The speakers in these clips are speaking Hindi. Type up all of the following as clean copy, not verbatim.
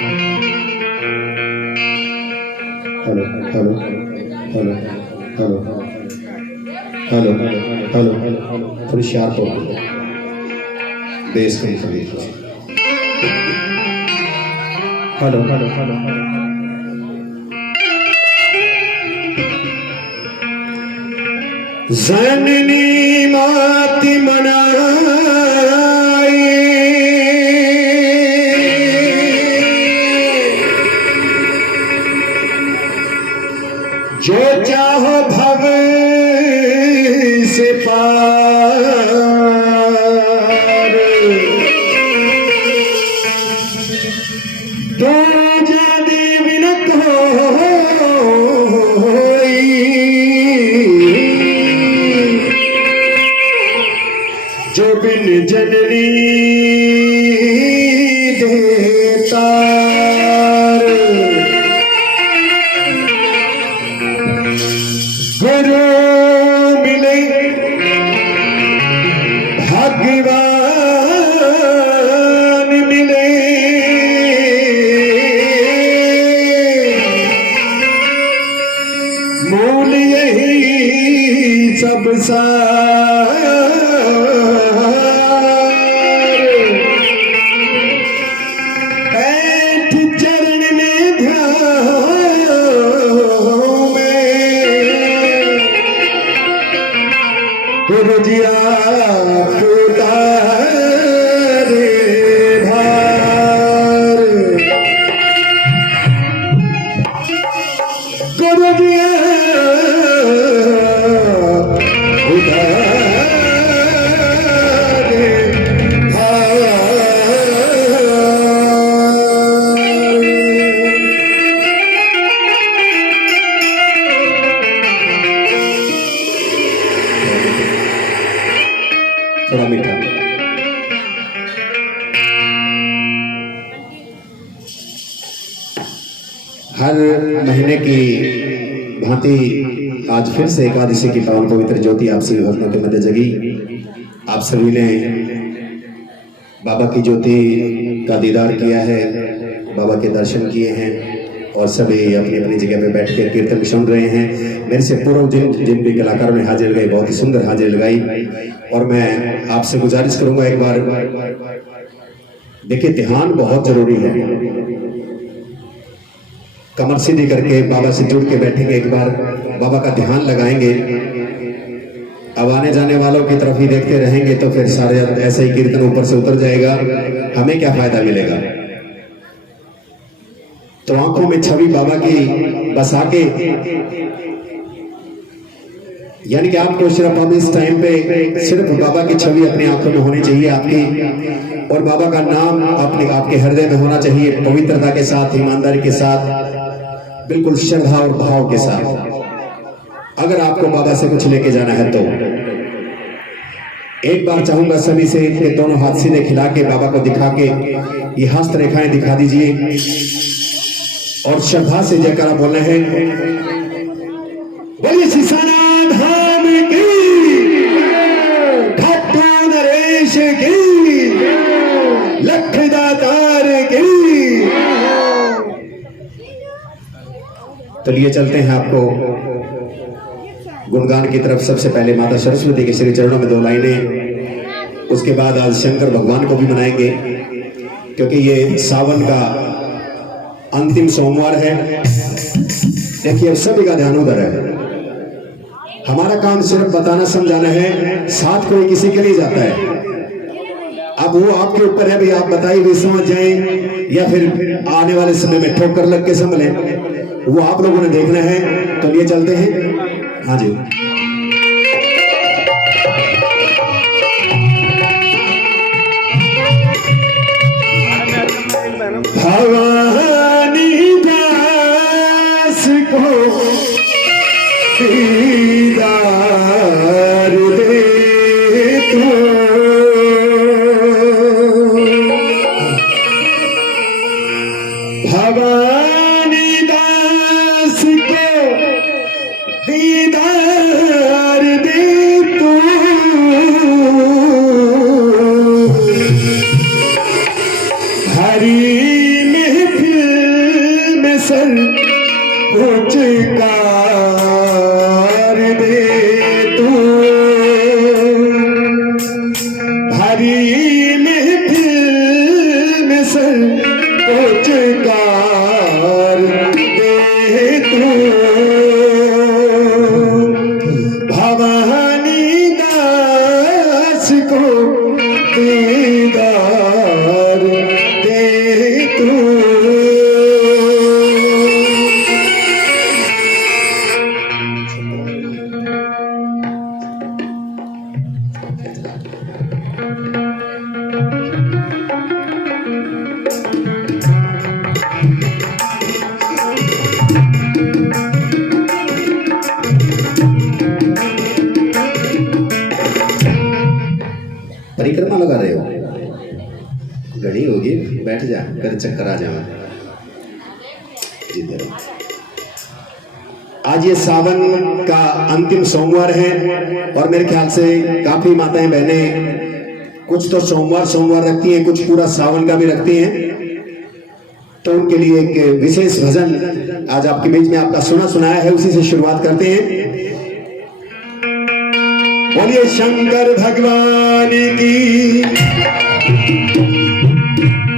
Hello hello hello hello hello hello थोड़ी शार्प हो बेस कम थोड़ी। हेलो हेलो हेलो जननी माति मनाई जो चाहो भव से पार तो जाने विनत होई जो बिन जननी देता गुरु मिले भगवान मिले मूल यही सब बैठ चरण में ध्यान में गुरु जी आप उतारे भार गुरु जी आप उतारे भार। थोड़ा मीठा हर महीने की भांति आज फिर से एकादशी की पावन पवित्र ज्योति आप सभी भक्तों के मध्य जगी। आप सभी ने बाबा की ज्योति का दीदार किया है, बाबा के दर्शन किए हैं और सभी अपनी अपनी जगह पे बैठ कर कीर्तन सुन रहे हैं। मेरे से पूर्व जिन भी कलाकारों ने हाजिर लगाई बहुत ही सुंदर हाजिर लगाई और मैं आपसे गुजारिश करूंगा एक बार देखिए ध्यान बहुत जरूरी है। कमर सीधी करके बाबा से जुड़ के बैठेंगे, एक बार बाबा का ध्यान लगाएंगे, अब आने जाने वालों की तरफ ही देखते रहेंगे तो फिर सारे ऐसे ही कीर्तन ऊपर से उतर जाएगा, हमें क्या फायदा मिलेगा। तो आंखों में छवि बाबा की बसा के यानी कि आपको सिर्फ अब इस टाइम पे सिर्फ बाबा की छवि अपनी आंखों में होनी चाहिए आपकी और बाबा का नाम अपने आपके हृदय में होना चाहिए, पवित्रता के साथ, ईमानदारी के साथ, बिल्कुल श्रद्धा और भाव के साथ। अगर आपको बाबा से कुछ लेके जाना है तो एक बार चाहूंगा सभी से कि दोनों हाथ सीधे खिला के बाबा को दिखा के ये हस्त रेखाएं दिखा दीजिए और श्रद्धा से जयकारा बोलना है। बोलिए सिसाना धाम की, खट्टू नरेश की, लखदातार की। तो लिए चलते हैं आपको गुणगान की तरफ। सबसे पहले माता सरस्वती के श्री चरणों में 2 लाइनें, उसके बाद आज शंकर भगवान को भी मनाएंगे क्योंकि ये सावन का अंतिम सोमवार है। देखिए अब सभी का ध्यान उधर है, हमारा काम सिर्फ बताना समझाना है, साथ कोई किसी के लिए जाता है। अब वो आपके ऊपर है भाई, आप बताइए भी समझ जाएं या फिर आने वाले समय में ठोकर लग के संभलें, वो आप लोगों ने देखना है। तो लिए चलते हैं। हाँ जी भवानी दास को दीदार दे तू, भवानी दास को दीदार दे तू, हरी महफिल सर कुछ कार दे तू, भारी महफिल में सर कुछ कार दे तू, भवानी दास को दीदार दे तू। परिक्रमा लगा रहे हो, घड़ी होगी, बैठ जा, कर चक्कर आ जाओ। आज ये सावन का अंतिम सोमवार है और मेरे ख्याल से काफी माताएं बहनें कुछ तो सोमवार रखती हैं, कुछ पूरा सावन का भी रखती हैं, तो उनके लिए एक विशेष भजन आज आपके बीच में आपका सुनाया है, उसी से शुरुआत करते हैं। बोलिए शंकर भगवान की।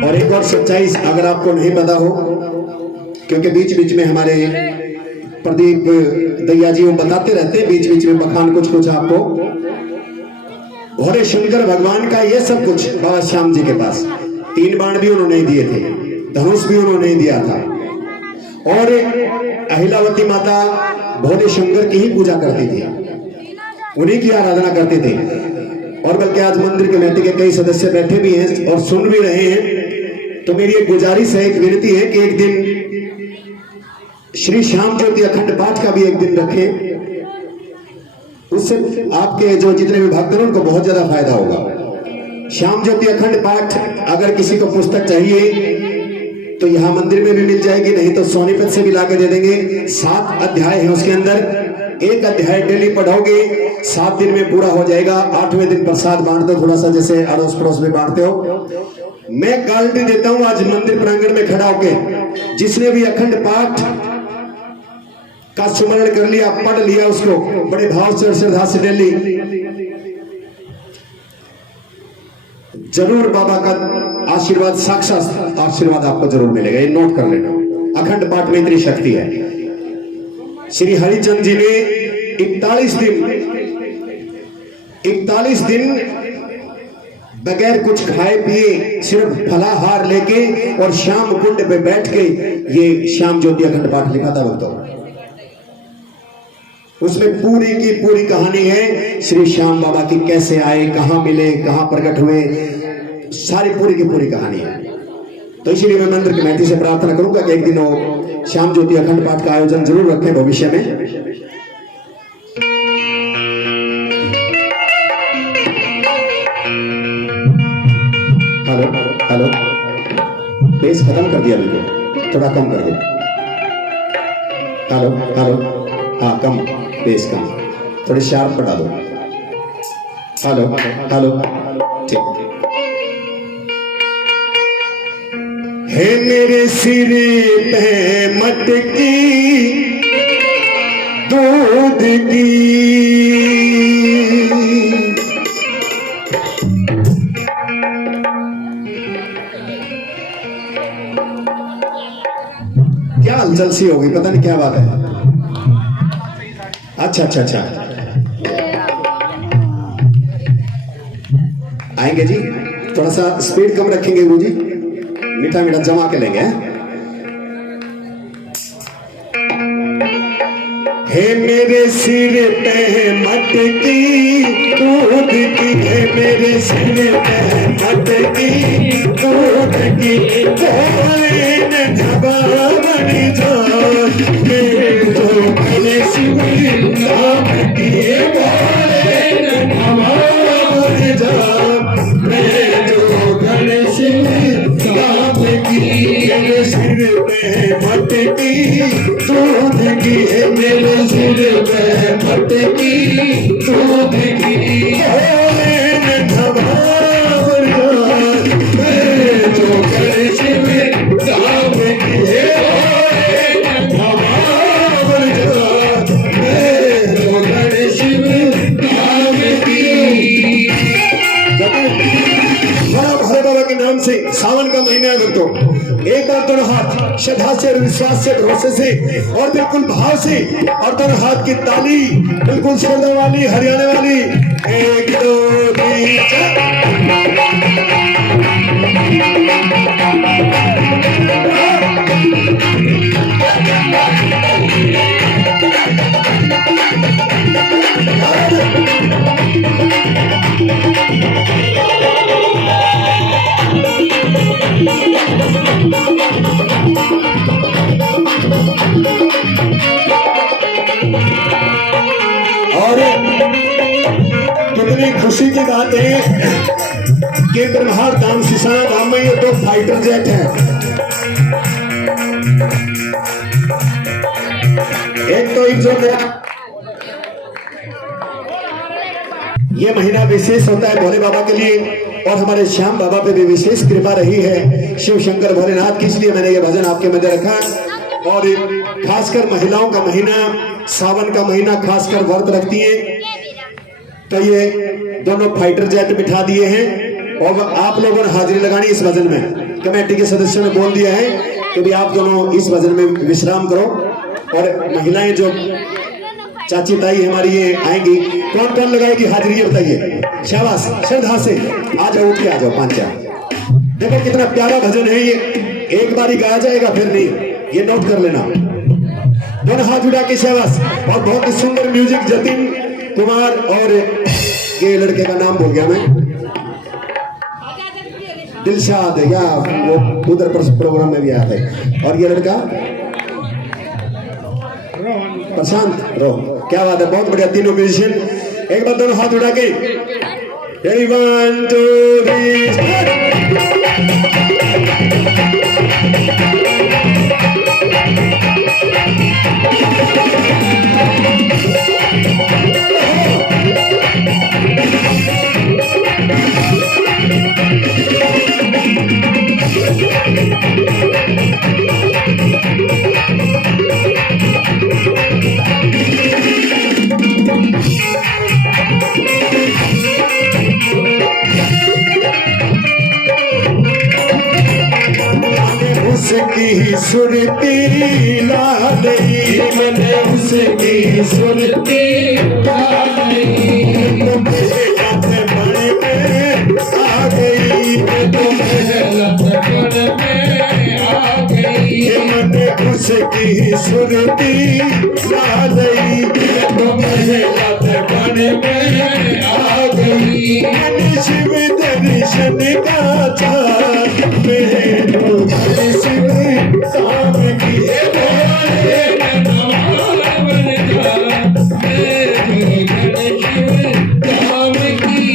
और एक और सच्चाई अगर आपको नहीं पता हो, क्योंकि बीच बीच में हमारे प्रदीप दैया जी वो बताते रहते हैं, बीच बीच में बखान कुछ आपको। भोले शंकर भगवान का ये सब कुछ बाबा श्याम जी के पास 3 बाण भी उन्होंने दिए थे, धनुष भी उन्होंने दिया था, और अहिलावती माता भोले शंकर की ही पूजा करती थी, उन्हीं की आराधना करते थे। और बल्कि आज मंदिर कमेटी के कई सदस्य बैठे भी हैं और सुन भी रहे हैं, तो मेरी एक गुजारिश है, एक विनती है कि एक दिन श्री श्याम ज्योति अखंड पाठ का भी एक दिन रखें, उससे आपके जो जितने भी भक्त हैं उनको बहुत ज्यादा फायदा होगा। श्याम ज्योति अखंड पाठ अगर किसी को पुस्तक चाहिए तो यहाँ मंदिर में भी मिल जाएगी, नहीं तो सोनीपत से भी लाके दे देंगे। 7 अध्याय है उसके अंदर, एक अध्याय डेली पढ़ोगे 7 दिन में पूरा हो जाएगा। 8वें दिन प्रसाद बांटते हो, थोड़ा सा जैसे अड़ोस पड़ोस में बांटते हो। मैं गारंटी देता हूं आज मंदिर प्रांगण में खड़ा होके जिसने भी अखंड पाठ का सुमरण कर लिया, पढ़ लिया, उसको बड़े भाव से और श्रद्धा से डेली, जरूर बाबा का आशीर्वाद, साक्षात आशीर्वाद आपको जरूर मिलेगा। ये नोट कर लेना, अखंड पाठ में इतनी शक्ति है। श्री हरिचंद जी ने 41 दिन बगैर कुछ खाए पिए सिर्फ फलाहार लेके और श्याम कुंड पे बैठ के ये श्याम ज्योति अखंड पाठ लिखा था भक्तों। उसमें पूरी की पूरी कहानी है श्री श्याम बाबा की, कैसे आए, कहां मिले, कहां प्रकट हुए, सारी पूरी की पूरी कहानी है। तो इसीलिए मैं मंदिर कमेटी से प्रार्थना करूंगा कि एक दिन वो श्याम ज्योति अखंड पाठ का आयोजन जरूर रखें भविष्य में। हेलो, बेस खत्म कर दिया, बिल्कुल थोड़ा कम कर दो। हेलो, हाँ कम, बेस कम, थोड़ी शार्प बढ़ा दो। हेलो, ठीक है। मेरे सिरे पे मटकी दूध की, क्या हलचल सी हो गई, पता नहीं क्या बात है। अच्छा आएंगे जी, थोड़ा सा स्पीड कम रखेंगे गुरु जी, मीठा जमा के लेंगे। हे मेरे सिर पे मटकी दूध की, है मेरे सिर पे मटकी दूध की, भोले ने धबा बनी जान में तो भले शिवली नाम की, भोले ने धबा बनी जान में तो भले शिवली नाम की, मेरे सिर पे मटकी दूध की, है मेरे सिर पे मटकी दूध की, भोले ने धबा बनी जान में तो भले शिवली नाम की, भोले दोनों हाथ श्रद्धा से, विश्वास से, भरोसे से और बिल्कुल भाव से, और दोनों हाथ की ताली बिल्कुल शोरदार वाली, हरियाणा वाली। 1 2 3 और कितनी खुशी की बात है कि ब्रह्मार धाम सिसाना धाम में ये 2 फाइटर जेट हैं। एक तो जो ये महीना विशेष होता है भोले बाबा के लिए, और हमारे श्याम बाबा पे भी विशेष कृपा रही है शिव शंकर भोलेनाथ की, इसलिए मैंने ये भजन आपके मध्य रखा। और खासकर महिलाओं का महीना, सावन का महीना, खासकर व्रत रखती हैं, तो ये दोनों फाइटर जेट बिठा दिए हैं। और आप लोगों ने हाजिरी लगानी इस भजन में, कमेटी के सदस्यों ने बोल दिया है कि भी आप दोनों इस भजन में विश्राम करो। और महिलाएं जो चाची ताई हमारी ये आएंगी, कौन कौन लगाएगी हाजिरी ये बताइए। शाबाश, श्रद्धा से आ जाओ, उठ के आ जाओ 5-4। देखो कितना प्यारा भजन है ये, एक बार ही गाया जाएगा फिर नहीं, ये नोट कर लेना। दोनों हाथ उठा के शाबाश। और बहुत ही सुंदर म्यूजिक, जतिन कुमार, और ये लड़के का नाम भूल गया मैं, दिलशाद, या वो उधर प्रोग्राम में भी आया था। और ये लड़का प्रशांत रो, क्या बात है, बहुत बढ़िया तीनों म्यूजिशियन। एक बार दोनों हाथ उठा के 1 2 3 उसकी सुरती ला गई, मैंने उसकी सुरती ला गई, तो मेहनत बड़े में आ गई, तो मेहनत बड़े में आ गई, मैंने उसकी सुरती ला गई, तो मेहनत बड़े में आ गई। मैंने शिव दर्शन का था, काम किए काम की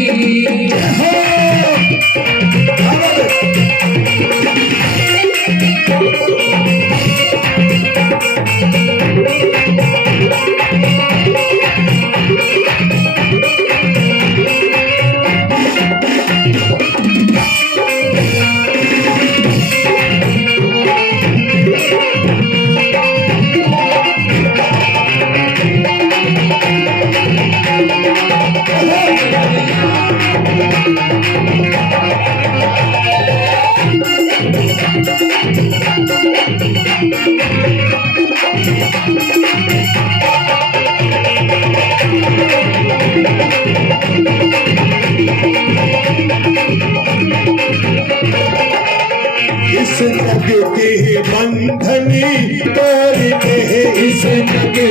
इस जग के बंधनी तोड़ के, इस जग के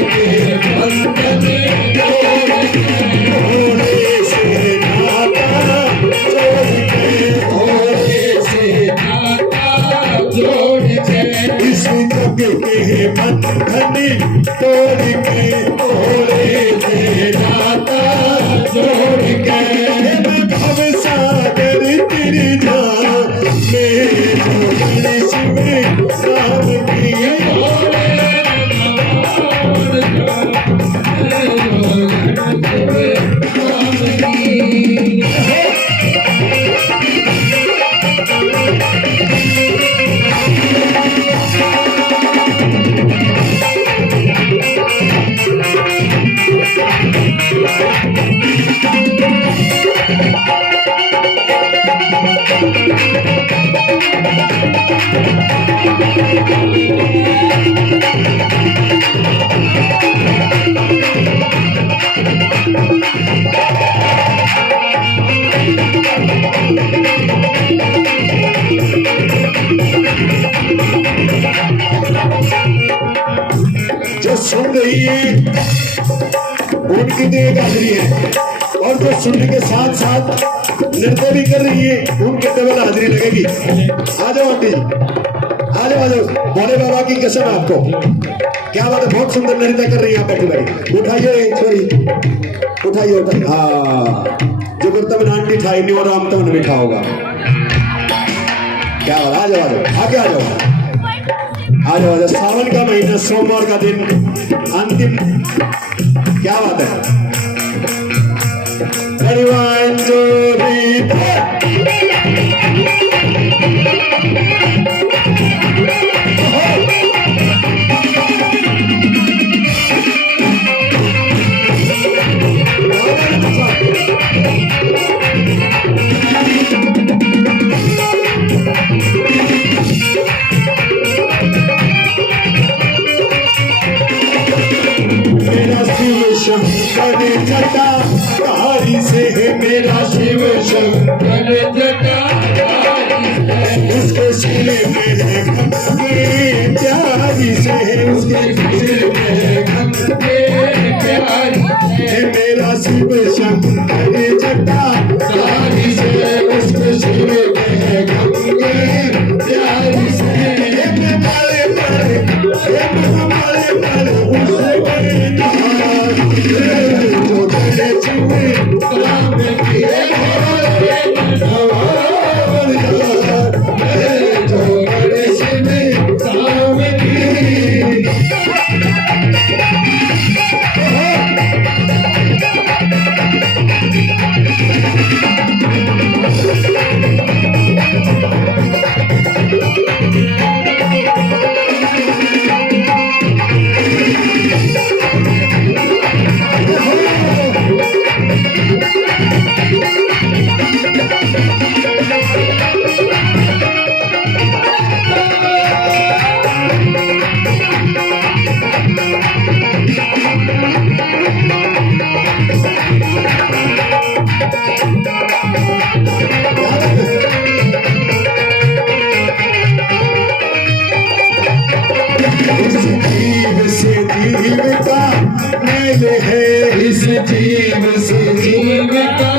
बंधनी तोड़े से नाता जोड़ के, तोड़े से नाता जोड़ के, इस जग के बंधनी तोड़ के, तोड़े से नाता जोड़ के, भव सागर तेरी जान में काम किए जो सुन रही है उनकी तो एक हाजिरी है, और जो सुनने के साथ साथ नृत्य भी कर रही है उनके डबल हाजिरी लगेगी। आ जाओ आंटी जी, आ जाओ आ जाओ। भोले बाबा की कसम आपको, क्या बात है, बहुत सुंदर नृत्य कर रही है आप बैठी बैठी। उठाइए छोरी, उठाइए उठाइए। हाँ, जो गुरतमन आंटी ठाई नहीं और राम तमन बिठा होगा। क्या बात, आ जाओ आ जाओ, आगे आ जाओ आ जाओ आ जाओ। सावन का महीना, सोमवार का दिन, अंतिम, क्या बात है। Rewind to replay. मेरा शिव शंकर जटा कारी से है, मेरा शिव शंकर जटा उसके सिर में है खंगे प्यारी से है, उसके सिर में है खंगे प्यारी है। मेरा शिव शंकर जटा कारी से है, उसके सिर में है खंगे प्यारी से है। माले माले माले माले उससे जो तेरे छुए काम किए जो बड़े से में काम किए। जीव से जीव का मेल है, इस जीव से जीव का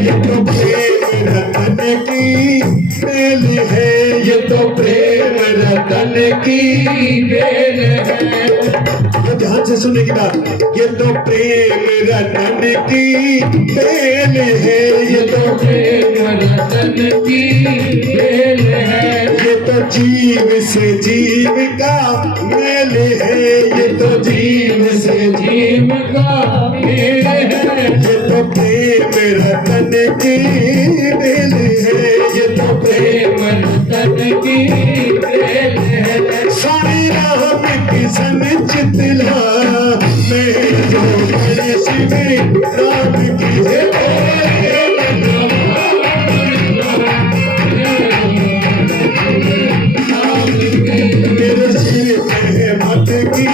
ये तो प्रेम रतन की मेल है, ये तो प्रेम रतन की मेल है। तो ध्यान से सुनने की बात, ये तो प्रेम रतन की मेल है, ये तो प्रेम रतन की मेल है। ये तो जीव से जीव का मेल है, ये तो जीव से जीव का मेल है। ये तो प्रेम रतन की मेल है, ये तो प्रेम रतन की मेल है। सारी राम किसन चितला में जो बड़े शिव राम की है। मेरे शिव में मत की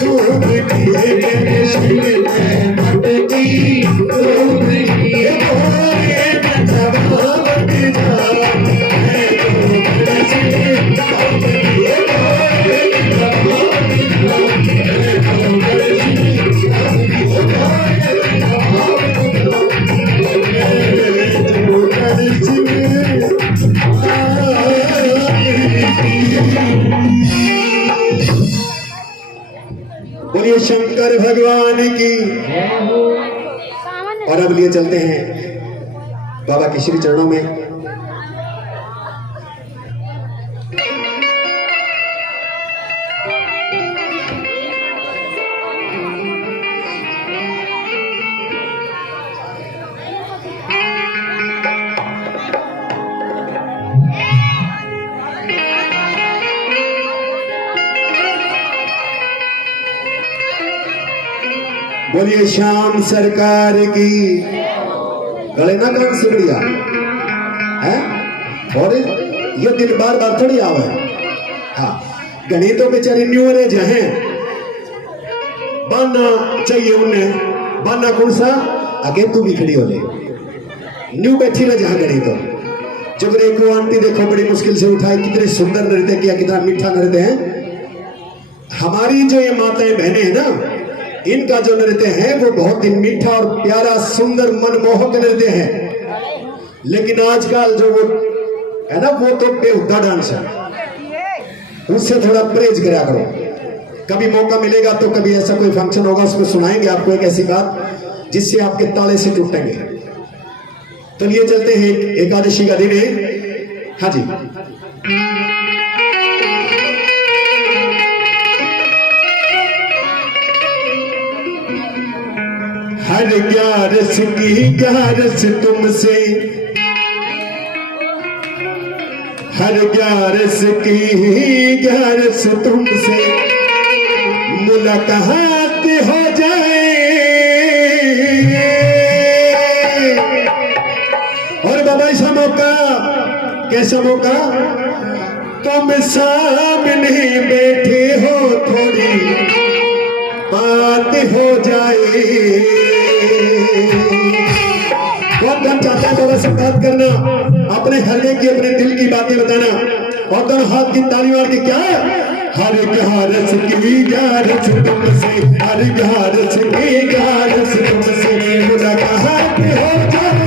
धूप की है, मेरे शिव में मत की धूप की है। भोले नटवार बिना मैं तो बड़े शिव राम की है। भोले नटवार बिना मैं तो बड़े शिव राम की है। भोले नटवार बिना मैं तो बड़े शिव। बोलिए शंकर भगवान की। और अब लिए चलते हैं बाबा के श्री चरणों में। बोलिए श्याम सरकार की। गले ना कान से बढ़िया है। और ये दिन बार बार थोड़ी आवे। हाँ, घनी तो बेचारी न्यू रे जहे बाना चाहिए उन्हें, बाना कौन सा आगे तू भी खड़ी हो ले, न्यू बैठी रह जहां घड़ी तो। जब एक आंटी देखो बड़ी मुश्किल से उठाए, कितने सुंदर नृत्य किया, कितना मीठा नृत्य है। हमारी जो ये माताएं बहनें हैं ना, इनका जो नृत्य है वो बहुत ही मीठा और प्यारा सुंदर मनमोहक नृत्य है। लेकिन आजकल जो वो है ना, वो तो बेहुदा डांस है, उससे थोड़ा परहेज करा करो। कभी मौका मिलेगा तो कभी ऐसा कोई फंक्शन होगा, उसमें सुनाएंगे आपको एक ऐसी बात जिससे आपके ताले से टूटेंगे। तो लिए चलते हैं, एकादशी का दिन है। हाँ जी, हर ग्यारस की ग्यारस तुमसे, हर ग्यारस की ग्यारस तुमसे मुलाकात हो जाए, और बाबा ऐसा मौका, कैसा मौका, तुम सामने बैठे हो, थोड़ी बात हो जाए। कौन चाहता है बाबा से बात करना, अपने हृदय की, अपने दिल की बातें बताना, और दोनों हाथ की ताली मार के क्या, हर ग्यारस की ग्यारस तुमसे, हर ग्यारस की ग्यारस तुमसे मुलाकात हो जाए,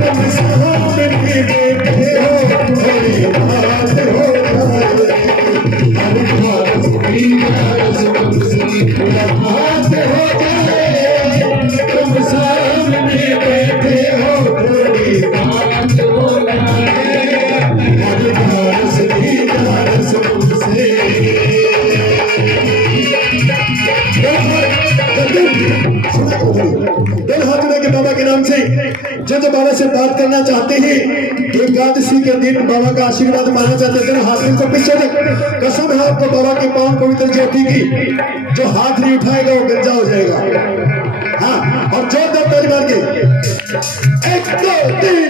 तुम सामने बैठे हो, थोड़ी बात हो जाए। हर ग्यारस की ग्यारस तुमसे मुलाकात हो जाए, तुम सामने बैठे हो, थोड़ी बात हो जाए। हर ग्यारस की ग्यारस तुमसे। दिल हाथ जोड़े के बाबा के नाम से जो बाबा से बात करना चाहते हैं, एकादशी के दिन बाबा का आशीर्वाद मानना चाहते हैं, हाथ इनको पीछे रख। कसम है आपको बाबा के पांव पवित्र ज्योति की, जो हाथ नहीं उठाएगा वो गंजा हो जाएगा। हाँ, और जोरदार ताली मार के 1 2 3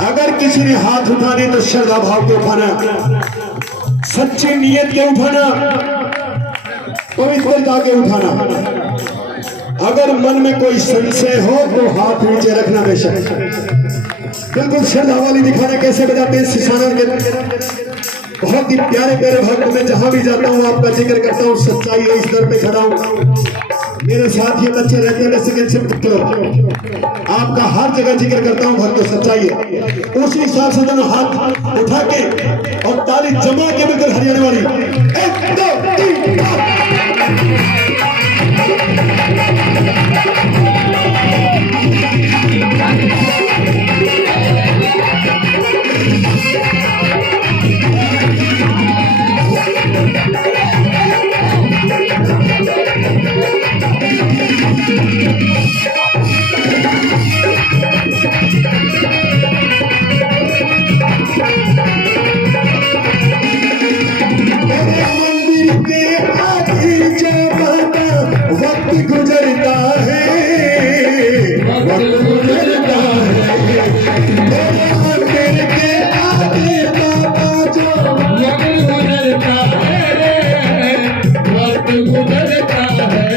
अगर किसी ने हाथ उठाने तो श्रद्धा भाव के उठाना, सच्ची नियत के उठाना, पवित्रता के उठाना। अगर मन में कोई संशय हो तो हाथ नीचे रखना बेशक। बिल्कुल श्रद्धा वाली दिखाना कैसे बजाते हैं सिसाना के बहुत ही प्यारे प्यारे भक्त। मैं जहां भी जाता हूं आपका जिक्र करता हूं, सच्चाई है, इस दर पे खड़ा हूं। मेरे साथ ये बच्चे रहते हैं सेकंड शिफ्ट, आपका हर जगह जिक्र करता हूं, भक्त सच्चाई है। उसी हिसाब से दोनों हाथ उठा के और ताली जमा के बिल्कुल हरियाणा वाली 1 2 3 4 वक्त गुजरता है, वक्त गुजरता है, मंदिर के आगे बाबा जो वक्त गुजरता है, वक्त गुजरता है,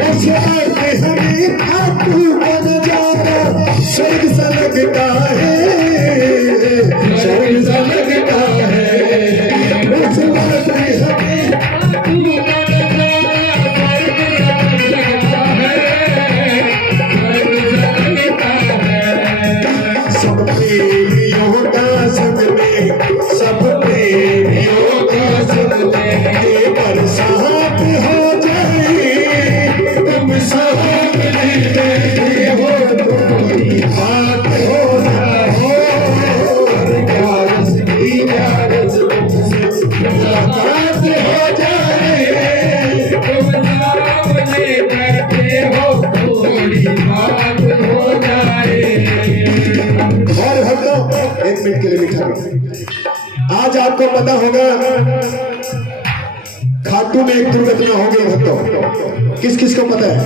उस वक्त हमें खाटू बन जाना स्वर्ग सा लगता है, स्वर्ग सा लगता है, उस वक्त हमें के लिए लिखा। आज आपको पता होगा खाटू में एक दुर्घटना हो गई भक्तों, किस किस को पता है?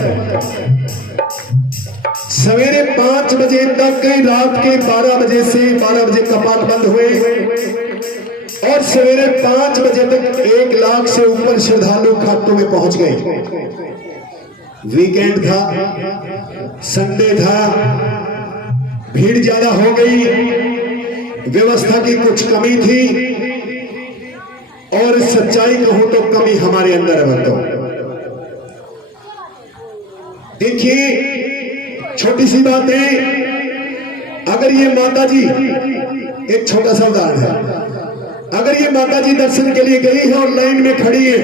सवेरे 5 बजे तक रात के 12 बजे से 12 बजे कपाट बंद हुए और सवेरे 5 बजे तक 1 लाख से ऊपर श्रद्धालु खाटू में पहुंच गए। वीकेंड था, संडे था, भीड़ ज्यादा हो गई, व्यवस्था की कुछ कमी थी और सच्चाई कहूं तो कमी हमारे अंदर है भक्तों। देखिए छोटी सी बात है, अगर ये माता जी, एक छोटा सा उदाहरण है, अगर ये माता जी दर्शन के लिए गई है और लाइन में खड़ी है,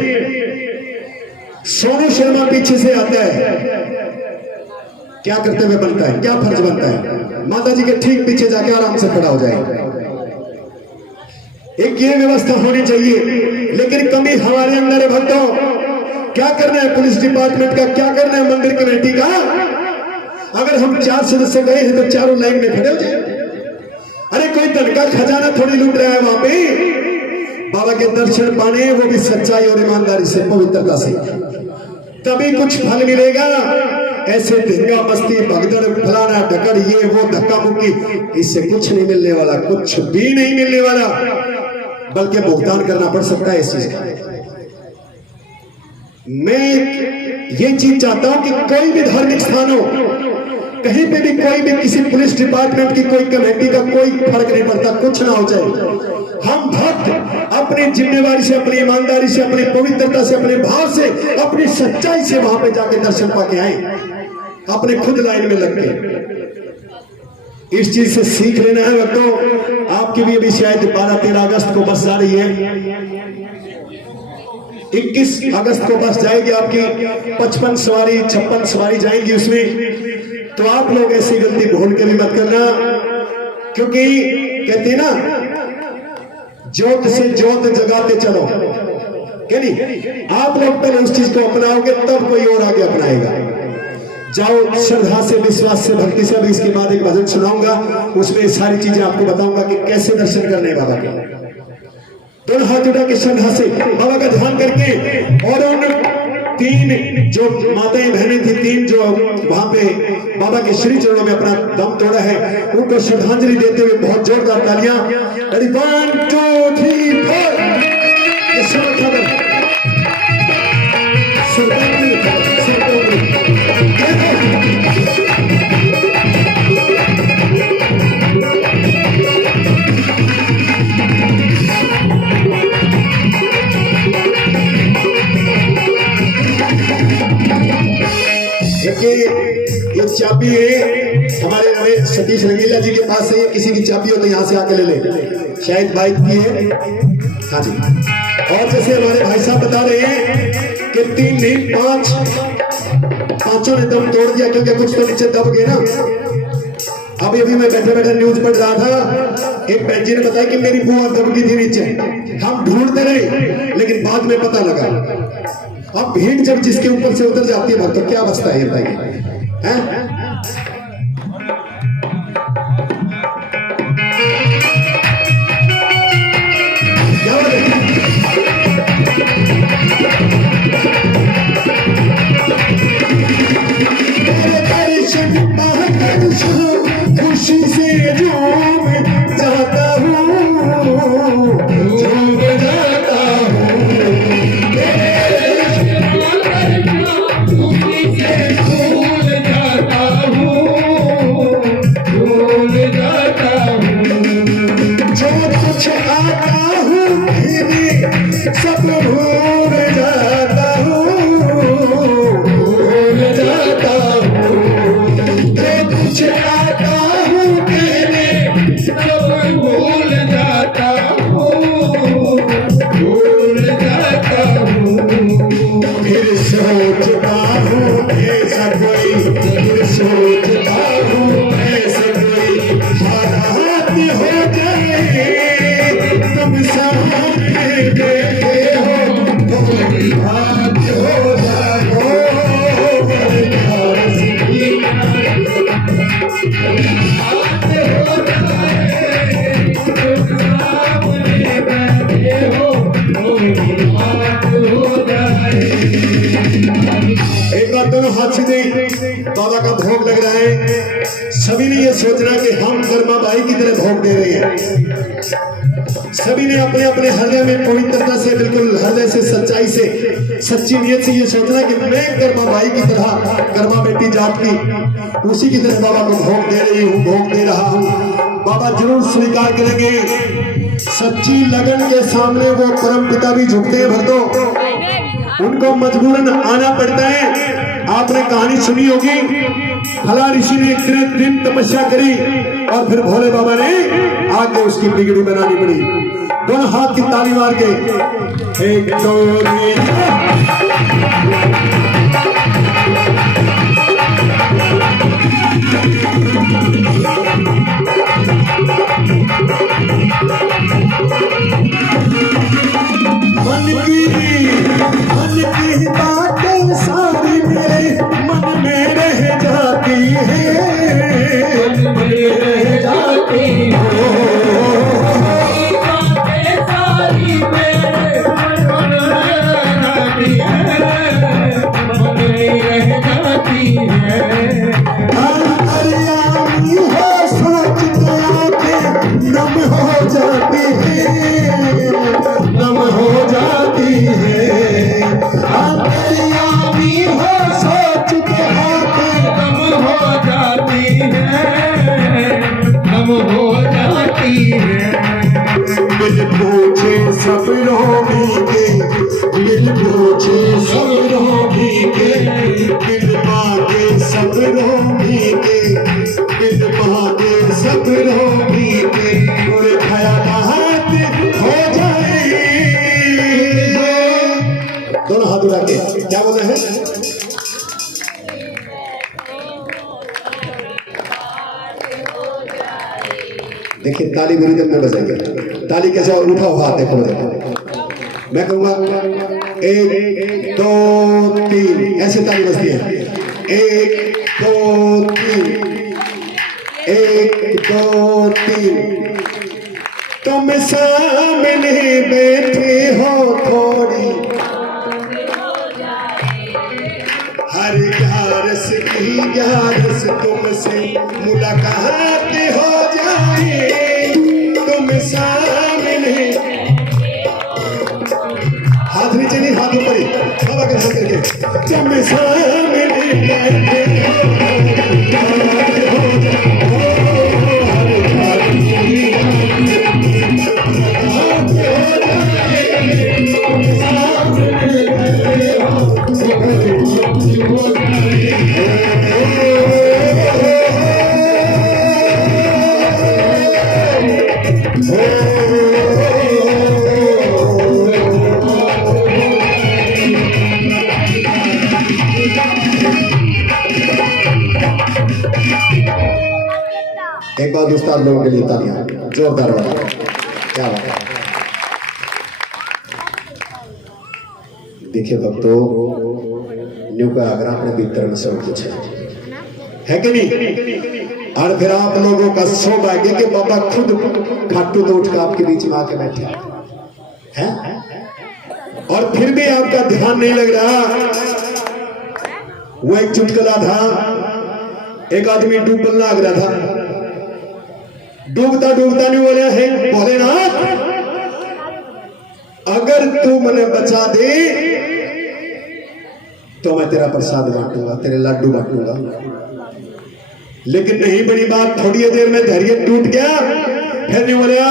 सोनू शर्मा पीछे से आता है, क्या करते हुए बनता है, क्या फर्ज बनता है? माता जी के ठीक पीछे जाके आराम से खड़ा हो जाए। एक ये व्यवस्था होनी चाहिए, लेकिन कमी हमारे अंदर है भक्तों। क्या करना है पुलिस डिपार्टमेंट का, क्या करना है मंदिर कमेटी का? अगर हम 4 सदस्य गए हैं तो चारों लाइन में खड़े हो जाए। अरे कोई धन का खजाना थोड़ी लूट रहा है वहां पे, बाबा के दर्शन पाने, वो भी सच्चाई और ईमानदारी से, पवित्रता से, तभी कुछ फल मिलेगा। ऐसे धिंगा मस्ती भगदड़ फलाना ढकड़ ये वो धक्का मुक्की, इससे कुछ नहीं मिलने वाला, कुछ भी नहीं मिलने वाला, बल्कि भुगतान करना पड़ सकता है इस चीज का। मैं ये चीज चाहता हूं कि कोई भी धार्मिक स्थान हो, कहीं पे भी कोई भी किसी पुलिस डिपार्टमेंट की कोई कमेटी का कोई फर्क नहीं पड़ता, कुछ ना हो जाए। हम भक्त अपनी जिम्मेवारी से, अपनी ईमानदारी से, अपनी पवित्रता से, अपने भाव से, अपनी सच्चाई से वहां पे जाके दर्शन पाके आए, अपने खुद लाइन में लग के। इस चीज से सीख लेना है भक्तों। आपकी भी अभी शायद 12-13 अगस्त को बस जा रही है, 21 अगस्त को बस जाएगी आपकी, 55 सवारी 56 सवारी जाएंगी उसमें। तो आप लोग ऐसी गलती भूल के भी मत करना, क्योंकि कहते ना ज्योत से ज्योत जगाते चलो, क्या नहीं? आप लोग पहले उस चीज को अपनाओगे तब कोई और आगे अपनाएगा। जाओ श्रद्धा से, विश्वास से, भक्ति से। अभी इसके बाद एक भजन सुनाऊंगा, उसमें सारी चीजें आपको बताऊंगा कि कैसे दर्शन करने बाबा के। दोनों हाथ उठा के श्रद्धा से बाबा का ध्यान करके, और उन 3 जो माताएं बहनें थी, 3 जो वहां पे बाबा के श्री चरणों में अपना दम तोड़ा है, उनको श्रद्धांजलि देते हुए बहुत जोरदार तालियां। 1 2 3 4 ये चाबी है हमारे रमेश सतीश रंगीला जी के पास है, किसी की चाबी हो तो यहाँ से आके ले ले, शायद बाइक की है। हाँ जी। और जैसे हमारे भाई साहब बता रहे हैं कि 3 नहीं 5, पांचों ने दम तोड़ दिया, क्योंकि कुछ तो नीचे दब गए ना। अभी अभी मैं बैठे बैठे न्यूज पढ़ रहा था, एक बहन जी ने बताया कि मेरी बुआ दब गई थी नीचे, हम ढूंढते रहे लेकिन बाद में पता लगा। अब भीड़ जब जिसके ऊपर से उतर जाती है तो क्या अवस्था है बताइए, हैं? खुशी से झूम जाता हूँ, झूम जाता हूँ, खुशी से झूम जाता हूँ, झूम जाता हूँ। जो कुछ आता हूँ सब भूल जाता हूँ, भूल जाता हूँ। कुछ आता हूँ सब भूल जाता हूँ, भूल जाता हूँ। फिर सोचता हूँ ऐसा कोई, फिर सोचता हूँ ऐसा कोई हालात हो जाए, तुम सामने बैठे हो कोई बात हो जाए। एक बार दोनों हाथ सीधे, बाबा का भोग लग रहा है। सभी ने ये सोचना कि हम कर्मा बाई की तरह भोग दे रहे हैं। सभी ने अपने अपने हृदय में पवित्रता से, बिल्कुल हृदय से, सच्चाई से, सच्ची नियत से ये सोचना कि मैं कर्मा बाई की तरह, कर्मा बेटी जात की, उसी की तरह बाबा को भोग दे रही हूँ, भोग दे रहा हूँ। बाबा जरूर स्वीकार करेंगे। सच्ची लगन के सामने वो परम पिता भी झुकते हैं भक्तों, उनको मजबूरन आना पड़ता है। आपने कहानी सुनी होगी, फला ऋषि ने एक दिन तपस्या करी और फिर भोले बाबा ने आगे उसकी बिगड़ी बनानी पड़ी। दोनों हाथ की ताली मार के एक दो मन की बातें सारी मेरे मन में रह जाती है, मन में रह जाती है, बातें सारी मेरे मन में रहती है, मन में रह जाती है। हरियाणी हो सोचते आंखें नम हो जाती है, नम हो जाती है। हरियाणी हो सोचते आंखें नम हो जाती है, नम हो जाती है। दिल पूछे सब रोगी के, दिल पूछे सब रोगी के, दिल मांगे सब रोगी के, दिल मांगे सब रोगी के, उड़े ख्यालात हो जाए। दोनों हाथ उठा के क्या बोल रहे हैं? देखिए ताली मेरी जब मैं बजाएंगे, ताली कैसे उठाओ हाथ देखो, मैं कहूँगा 1 2 3 ऐसे ताली बजती है। 1 2 3, 1 2 3। तुम सामने बैठे हो थोड़ी, हर ग्यारस की ग्यारस तुमसे मुलाकात हो जाए, तुम सामने। हाथ नीचे नहीं, हाथ ऊपर ही, बाबा के हाथ करके। तुम सामने बैठे उस्ताद लोगों के लिए तालियां जोरदार वाला, क्या बात है। देखिए भक्तों, न्यू का आगरा अपने भीतर में सब कुछ है कि नहीं। और फिर आप लोगों का सौभाग्य कि बाबा खुद खाटू तो उठ कर आपके बीच में आके बैठे हैं, और फिर भी आपका ध्यान नहीं लग रहा। वो एक चुटकुला था, एक आदमी डूबने लग रहा था, डूबता डूबता नहीं बोले, हे भोलेनाथ अगर तू मुझे बचा दे तो मैं तेरा प्रसाद बांटूंगा, तेरे लड्डू बांटूंगा। लेकिन नहीं बनी बात, थोड़ी देर में धैर्य टूट गया। फिर नहीं बोला,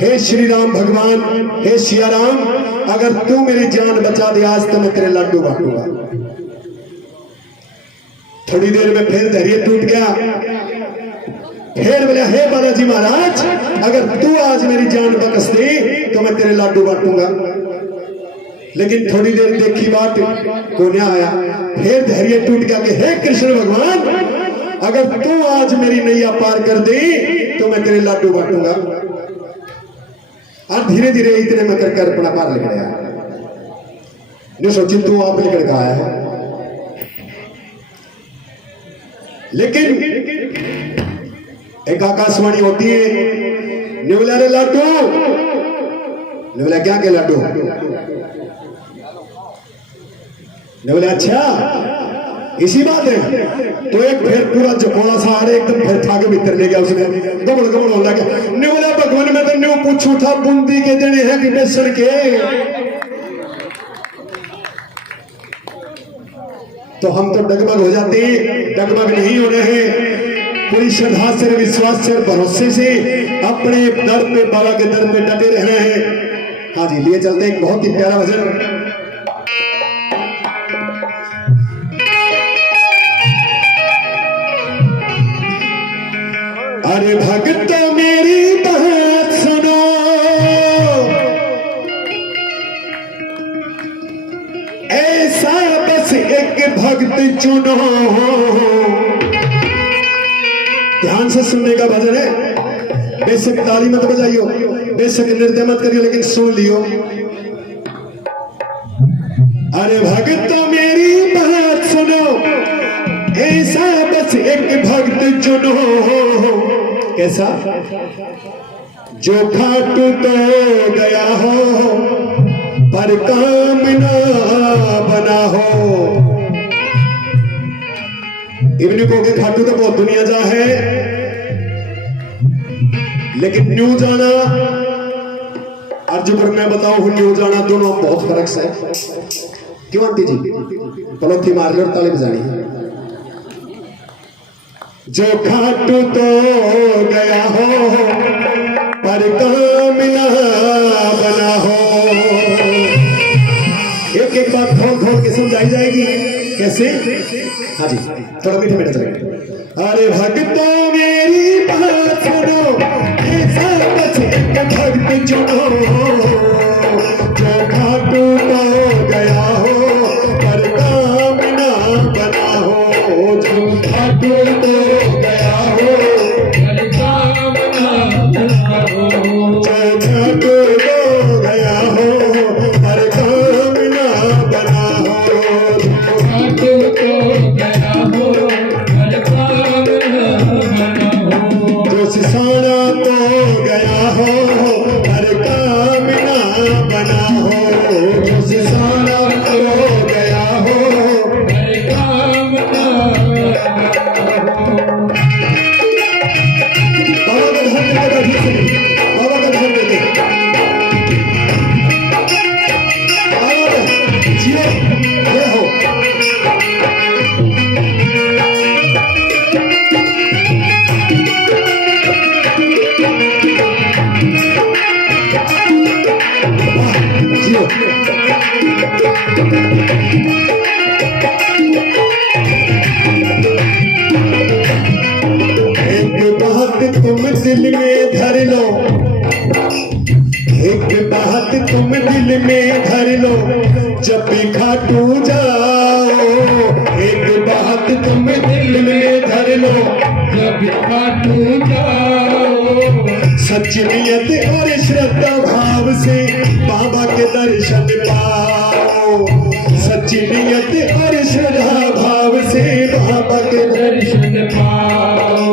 हे श्री राम भगवान, हे सिया राम, अगर तू मेरी जान बचा दे आज तो मैं तेरे लड्डू बांटूंगा। थोड़ी देर में फिर धैर्य टूट गया। फिर बोला, हे बालाजी महाराज, अगर तू आज मेरी जान बख्श दे तो मैं तेरे लड्डू बांटूंगा। लेकिन थोड़ी देर देखी बात को नहीं आया। फिर धैर्य टूट गया कि हे कृष्ण भगवान, अगर तू आज मेरी नैया पार कर दे तो मैं तेरे लड्डू बांटूंगा। और धीरे धीरे इतने में कर अपना पार निकल गया। नहीं सोची तू आप निकल के आया है। लेकिन एक आकाशवाणी होती है, निवला रे लड्डू, निवला क्या के लड्डू, निवला अच्छा इसी बात है। तो एक फिर पूरा जकोड़ा सा आ रहे एकदम फिर ठाके भीतर ले गया उसने, गबड़ गबड़ होने लगा। निवला भगवान में तो न्यू पूछू था बूंदी के देने हैं कि बेसन के, तो हम तो डगमग हो जाते हैं। डगमग नहीं हो रहे हैं, पूरी श्रद्धा से, विश्वास से, भरोसे से अपने दर पे, बाबा के दर पे डटे रहना है। हाँ जी, लिए चलते एक बहुत ही प्यारा भजन। अरे भक्तों मेरी बात सुनो, ऐसा बस एक भक्त चुनो। ध्यान से सुनने का भजन है, बेशक ताली मत बजाइयो, बेशक नृत्य मत करियो, लेकिन सुन लियो। अरे भक्तों मेरी बात सुनो, ऐसा बस एक भक्त चुनो। कैसा? जो खाटू तो गया हो पर काम ना बना हो। इब्ने को के खाटू तो बहुत दुनिया जा है, लेकिन न्यू जाना और जो पर मैं बताऊं न्यू जाना, दोनों बहुत फर्क है। क्यों आंटी जी पलोथी मार लो और ताली बजानी है। जो खाटू तो गया हो पर काम ना बना हो। एक एक बात खोल खोल के समझाई जाएगी। कैसे? हाँ जी, थोड़ा मीठे मीठे चलेंगे। अरे भक्तों मेरी बात सुनो, ऐसा बस एक भक्त चुनो। जो खाटू तो गया हो पर काम ना बना हो। जो खाटू तो गया हो पर काम ना बना हो। जो खाटू तो गया हो पर काम ना बना हो। जो खाटू तो गया हो पर काम ना बना हो। जो सिसाना तो गया हो पर काम ना बना हो। जो सिसाना तो गया हो पर काम ना बना हो। बाबा का ध्यान देते, बाबा का जियो ये हो। जियो एक बात तुम दिल में धर लो, एक बात तुम दिल में धर लो, जब भी खाटू जाओ। एक बात तुम दिल में धर लो, जब खाटू जाओ, सच्ची नियत और श्रद्धा भाव से बाबा के दर्शन पाओ। सच्ची नियत और श्रद्धा भाव से बाबा के दर्शन पाओ।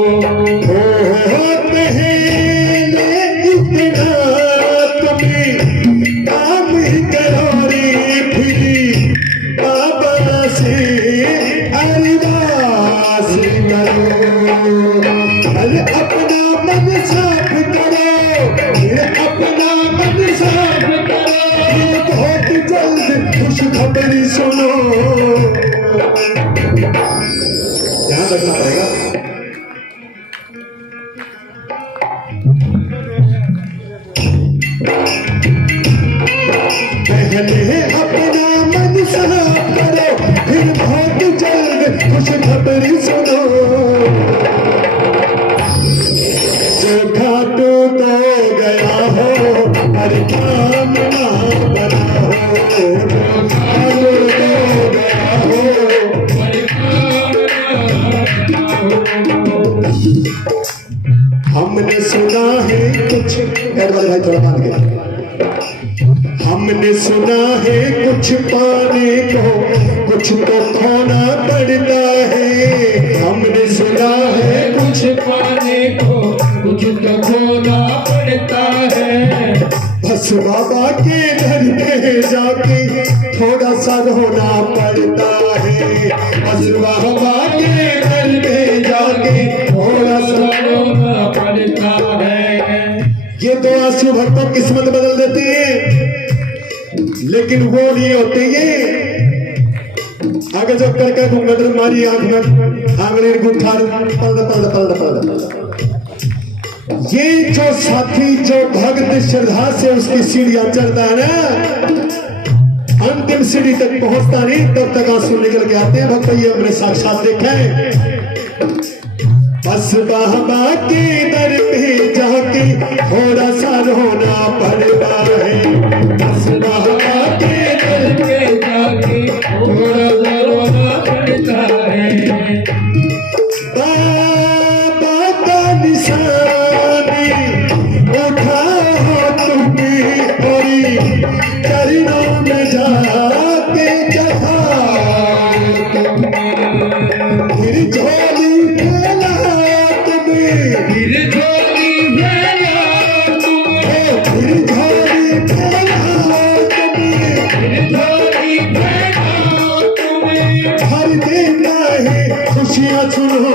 पहले इतना तुम्हें काम करो रे, फिर बाबा से अरदास करो। अरे अपना मन साफ करो, फिर अपना मन साफ करो, फिर बहुत जल्द खुशखबरी सुनो। ध्यान रखना पड़ेगा। पहले अपना मन साफ करो, फिर बहुत जल्द खुशखबरी सुनो। जो घाटू तो गया हो, हर काम ना बना हो। जो घाटू तो गया हो, हर काम ना हो। हमने सुना है कुछ, वाले भाई थोड़ा बांध के। हमने सुना है कुछ पाने को कुछ तो खोना पड़ता है। हमने सुना है कुछ पाने को कुछ तो खोना पड़ता है। बस बाबा के घर पे जाके थोड़ा सा रोना पड़ता है। बस बाबा के घर पे जाके थोड़ा सा रोना पड़ता है। ये तो आंसू भक्तों किस्मत बदल देती है, लेकिन वो नहीं होते ये। आगे जो करके नजर मारी आंख में आंगली गुठा ये जो साथी जो भक्त श्रद्धा से उसकी सीढ़ियां चढ़ता है ना, अंतिम सीढ़ी तक पहुंचता नहीं, तब तक आंसू निकल के आते हैं। भक्त ये हमने साक्षात देखा है। बस बाबा के दर पे जाके थोड़ा सा रोना पड़ता है। बस बाबा के दर पे जाके थोड़ा सा रोना पड़ता है। बाबा का निशानी उठाओ तुम्हें और चरणों में जाके चढ़ाओ। फिर झोली फैला तुम्हें, फिर झोली फैला तुम्हें, फिर झोली फैला तुम्हें, फिर झोली फैला तुम्हें। भर देता है खुशियां सुनो।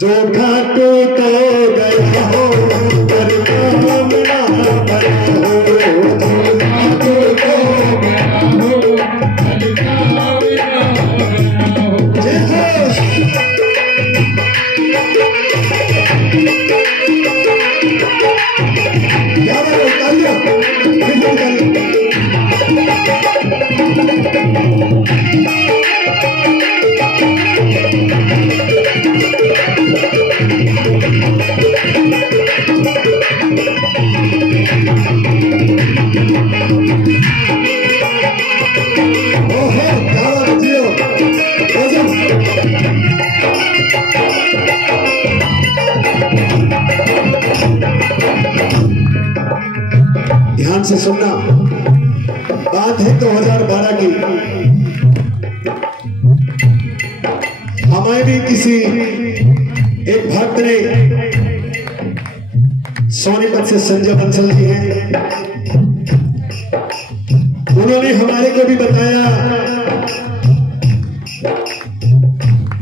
जो घाटू तो गया हो, पर काम ना बना हो। जो घाटू तो गया हो, हर काम ना बना हो। जय हो। क्या बात है, तालियां, फिर से तालियां। ओहो, क्या बात है, जियो, गजब। ध्यान से सुनना, बात है 2012 की। हमें भी किसी एक भक्त ने, सोनीपत से संजय बंसल जी हैं, उन्होंने हमारे को भी बताया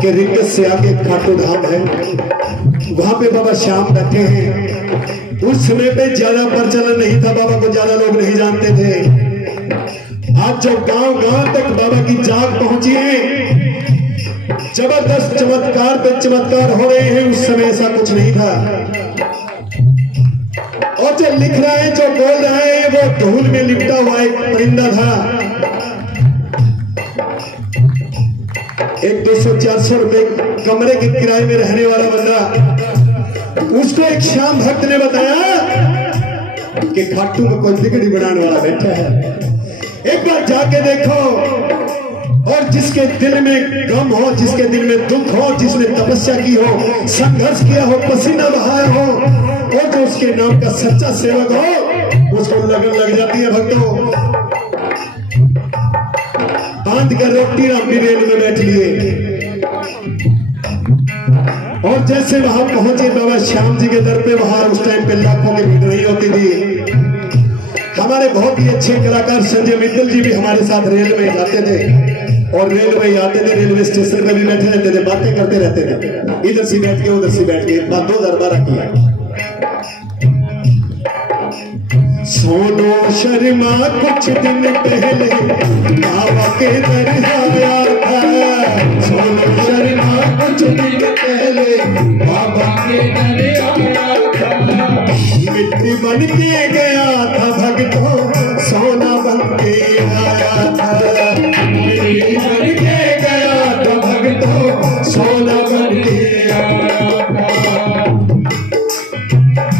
कि रिक्कत से आगे खाटू धाम है, वहां पे बाबा श्याम बैठे हैं। उस समय पे ज्यादा प्रचलन नहीं था, बाबा को ज्यादा लोग नहीं जानते थे। आज जब गांव गांव तक बाबा की जाग पहुंची है, जबरदस्त चमत्कार पे चमत्कार हो रहे हैं, उस समय ऐसा कुछ नहीं था। और जो लिख रहा है, जो बोल रहा है, वो धूल में लिपटा हुआ एक परिंदा था। एक 200-400 रुपए कमरे के किराए में रहने वाला बंदा, उसको एक श्याम भक्त ने बताया कि खाटू में कोई बिगड़ी बनाने वाला बैठा है, एक बार जाके देखो। और जिसके दिल में गम हो, जिसके दिल में दुख हो, जिसने तपस्या की हो, संघर्ष किया हो, पसीना बहाया हो, और जो उसके नाम का सच्चा सेवक हो, उसको लगन लग जाती है भक्तों। बांध कर रोटी राम भी रेल में बैठ लिए, और जैसे वहां पहुंचे बाबा श्याम जी के दर पे, वहां उस टाइम पे लाखों की भीड़ नहीं होती थी। हमारे बहुत ही अच्छे कलाकार संजय मित्तल जी भी हमारे साथ रेल में जाते थे, और रेल में आते थे, रेलवे स्टेशन पे भी बैठे रहते थे, बातें करते रहते थे, इधर से बैठ के उधर से बैठ के। बात 2012 की है। सोनू शर्मा कुछ दिन पहले बाबा के दर आया था, सोनू शर्मा कुछ दिन पहले बाबा के दर आया था, मिट्टी बन के गया था भक्तों, सोना बन के आया था, मिट्टी बन के गया था भक्तों, सोना बन के आया था।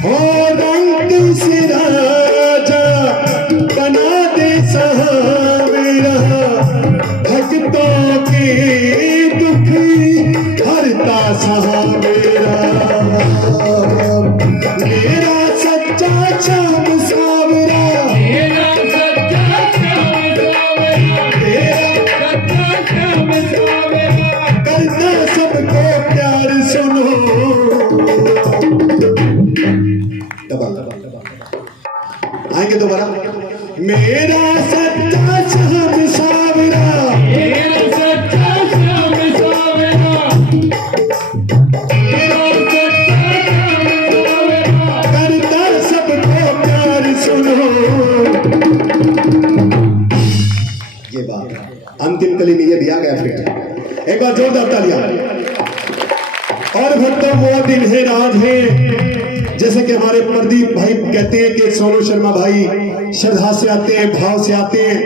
और रंग से राजा बना दे सहारा, भक्तों के दुख हरता सहारा, मेरा सच्चा श्याम सावरा, मेरा सच्चा श्याम सावरा, मेरा सच्चा श्याम सावरा, करता सबको प्यार सुनो। आएंगे दोबारा। मेरा सच्चा श्याम सावरा, मेरा सच्चा श्याम सावरा, मेरा सच्चा श्याम सावरा, करता सबको प्यार सुनो। ये बात अंतिम कली में ये भी आ गया फिर। एक बार जोरदार तालियां। और भक्तों वो दिन है, राज है, जैसे कि हमारे प्रदीप भाई कहते हैं कि सोनू शर्मा भाई श्रद्धा से आते हैं, भाव से आते हैं।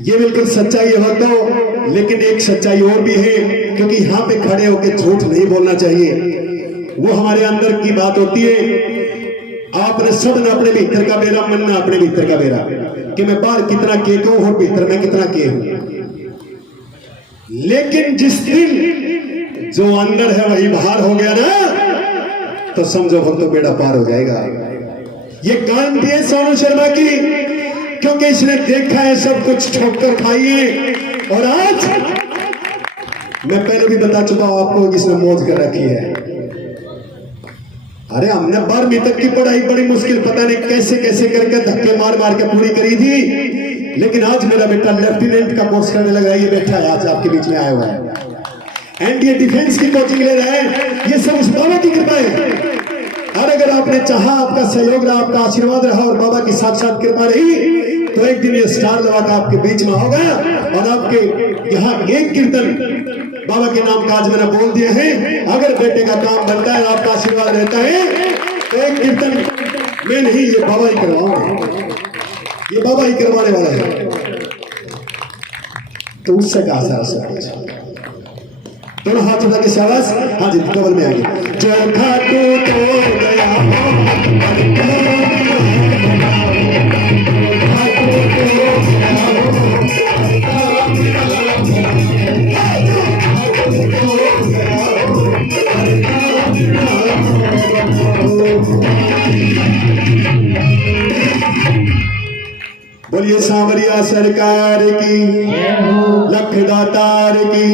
ये बिल्कुल सच्चाई है भक्तों, लेकिन एक सच्चाई और भी है, क्योंकि यहाँ पे खड़े होकर झूठ नहीं बोलना चाहिए। वो हमारे अंदर की बात होती है। आपने सब ने अपने भीतर का बेरा, मन ने अपने भीतर का बेरा, कि मैं बाहर कितना के हूं और भीतर में कितना के हूं। लेकिन जिस दिन जो अंदर है वही बाहर हो गया ना, तो समझो भक्तों बेड़ा पार हो जाएगा। ये गारंटी है सोनू शर्मा की, क्योंकि इसने देखा है सब कुछ, ठोकर खाई है। और आज मैं पहले भी बता चुका हूं आपको, जिसने मौज कर रखी है। अरे हमने 12वीं तक की पढ़ाई बड़ी मुश्किल, पता नहीं कैसे कैसे करके धक्के मार मार के पूरी करी थी, लेकिन आज मेरा बेटा लेफ्टिनेंट का कोर्स करने लगा। ये बैठा है आज आपके बीच में आया हुआ है, एनडीए डिफेंस की कोचिंग ले रहा है। ये सब उस बाबा की कृपा है। और अगर आपने चाहा, आपका सहयोग रहा, आपका आशीर्वाद रहा और बाबा की साक्षात कृपा रही, तो एक दिन ये स्टार लगा का आपके बीच में होगा। और आपके यहाँ एक कीर्तन बाबा के नाम का आज मैंने बोल दिए हैं। अगर बेटे का काम बनता है, आपका आशीर्वाद रहता है, तो एक कीर्तन मैं नहीं, ये बाबा ही करवाऊंगा, ये बाबा ही करवाने वाला है। तो उससे का आशा दोनों हाथ उठा के शाबाश। हाँ जी, डबल में आगे। चौथा टूट गया बोलिए सांवरिया सरकार की, लख दातार की।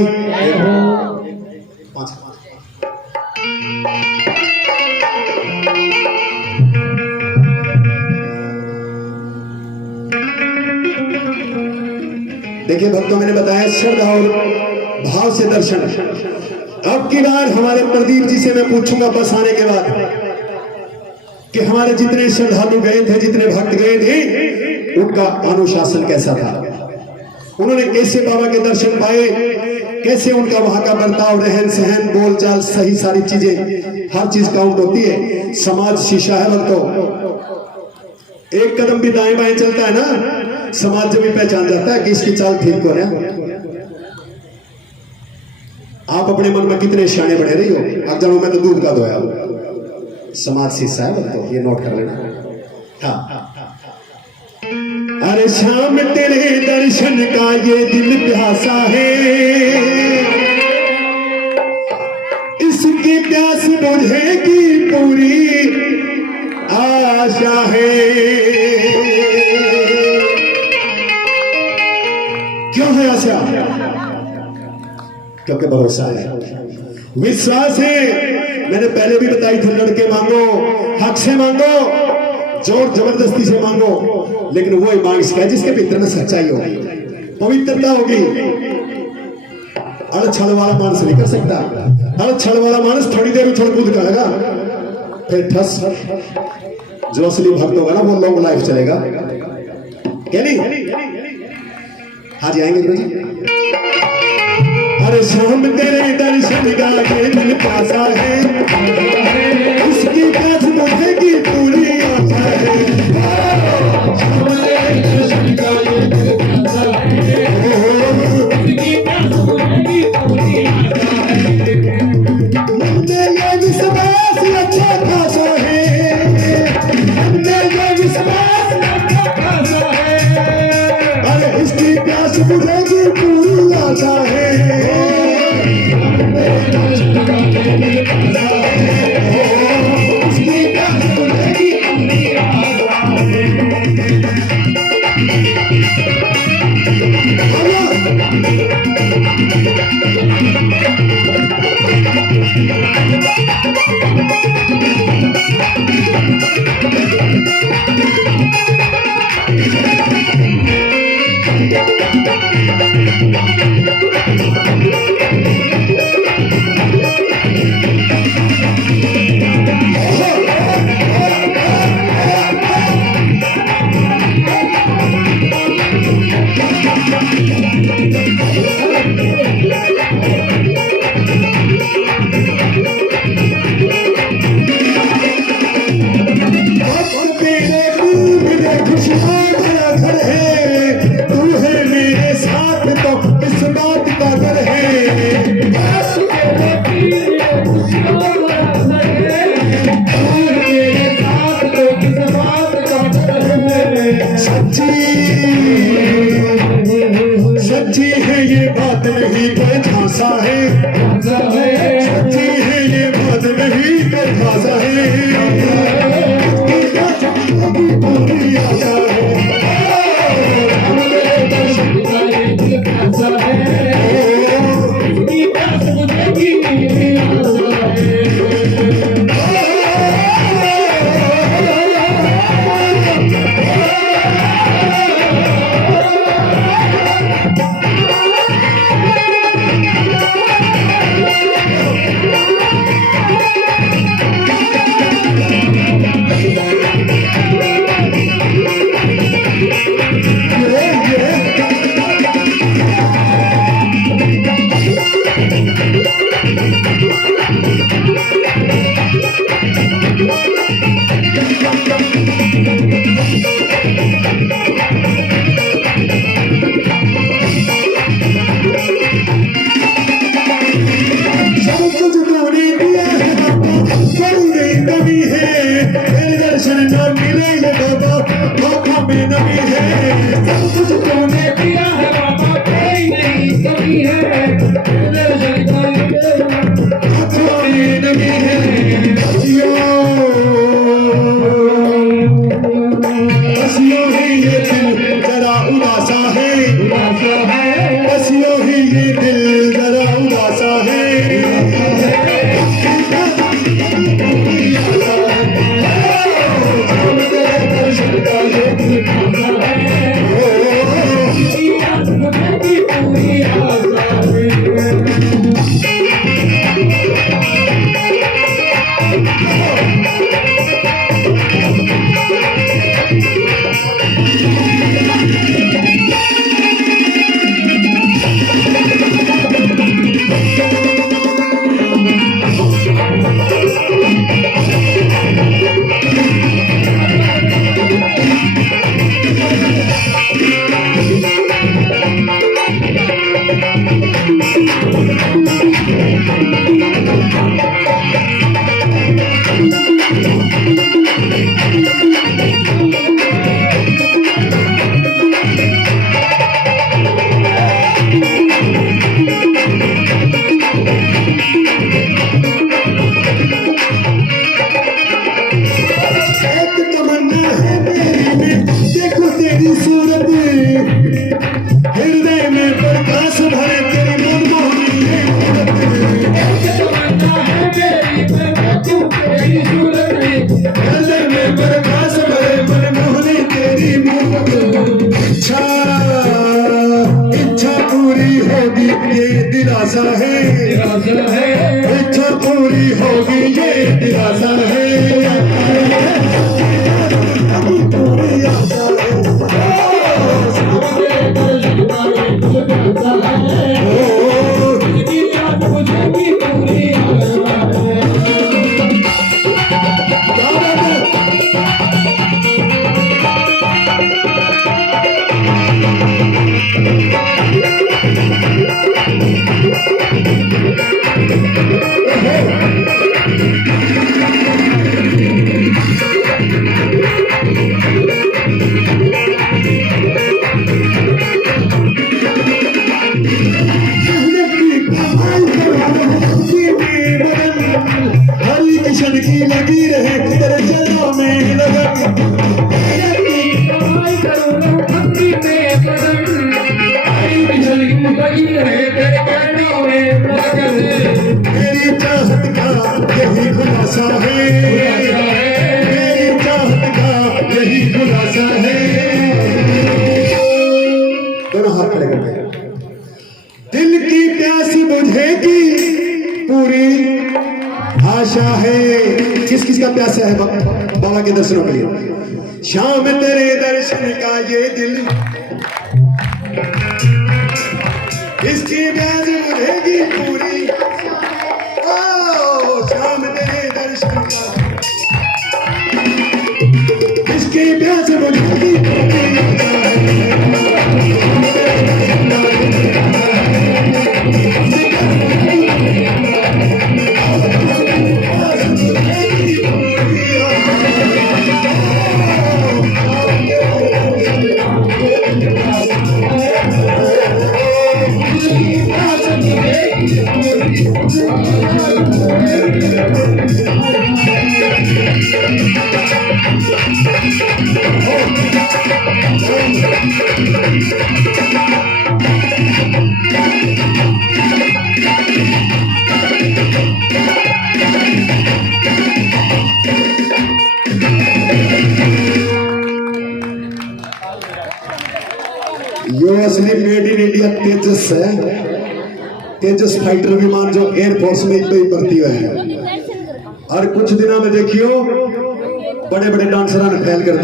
देखिए भक्तों, मैंने बताया श्रद्धा और भाव से दर्शन। अब की बार हमारे प्रदीप जी से मैं पूछूंगा बस आने के बाद, कि हमारे जितने श्रद्धालु गए थे, जितने भक्त गए थे, उनका अनुशासन कैसा था, उन्होंने कैसे बाबा के दर्शन पाए, कैसे उनका वहां का बर्ताव, रहन सहन, बोलचाल, सही सारी चीजें, हर चीज काउंट होती है। समाज शीशा है भक्तों, एक कदम भी दाएं बाएं चलता है ना, समाज जब भी पहचान जाता है कि इसकी चाल ठीक हो रहा। आप अपने मन में कितने शाने बने रही हो, अब जानो मैं तो दूध का दोया, समाज शीशा है भक्तों, ये नोट कर लेना। हाँ, अरे शाम तेरे दर्शन का ये दिल प्यासा है, इसकी प्यास बुझेगी पूरी आशा है। क्यों है आशा? क्योंकि भरोसा है, विश्वास है। मैंने पहले भी बताई थी, लड़के मांगो हक से मांगो, जोर जबरदस्ती से मांगो, लेकिन वो ही मांग सकता है जिसके भीतर में सच्चाई होगी, पवित्रता होगी। अरे छल वाला मानस नहीं कर सकता। अरे छल वाला मानस थोड़ी देर उछल कूद करेगा, फिर ठस। जो असली भक्त होगा ना वो लॉन्ग लाइफ चलेगा, क्या नहीं? हाँ जी, आएंगे गुरु जी। अरे शाम तेरे दर्शन का ये दिल प्यासा है, उसकी प्यास बुझेगी पूरी आशा है। शाम तेरे दर्शन का ये दिल प्यासा है, उसकी प्यास बुझेगी पूरी आशा है। हमने ये विश्वास अच्छा खासा है, हमने ये विश्वास अच्छा खासा है, अरे इसकी प्यास बुझेगी पूरी आशा है। उसकी प्यास बुझेगी पूरी आशा है। सच्ची है ये बात नहीं कोई झांसा है, सच्ची है ये बात नहीं कोई झांसा है। पूरी आशा है, दर्शन का ये दिल प्यासा है, उसकी प्यास बुझेगी पूरी आशा है। है। है मेरी में, देखो तेरी सूरत, हृदय में प्रकाश भरे तेरी मनमोहनी है हृदय में प्रकाश भरे मनमोहनी तेरी मूरत। इच्छा पूरी होगी ये दिलासा है, इच्छा पूरी होगी ये दिलासा है। हरी किशन की लगी रहे तेरे चरणों में लगन, मेरी चाहत का यही खुलासा है, मेरी चाहत का यही खुलासा है। दोनों हाथ खड़े करके, दिल की प्यास बुझेगी पूरी आशा है। किस किस का प्यासा है बाबा के दर्शनों के लिए? शाम तेरे दर्शन का ये दिल, इसकी प्यास बुझेगी पूरी, ओ शाम तेरे दर्शन का, इसकी प्यास बुझेगी पूरी। ये असली मेड इन इंडिया तेजस है, तेजस फाइटर विमान जो एयरफोर्स में कोई भर्ती हुआ है। और कुछ दिनों में देखियो बड़े बड़े डांसर फैल कर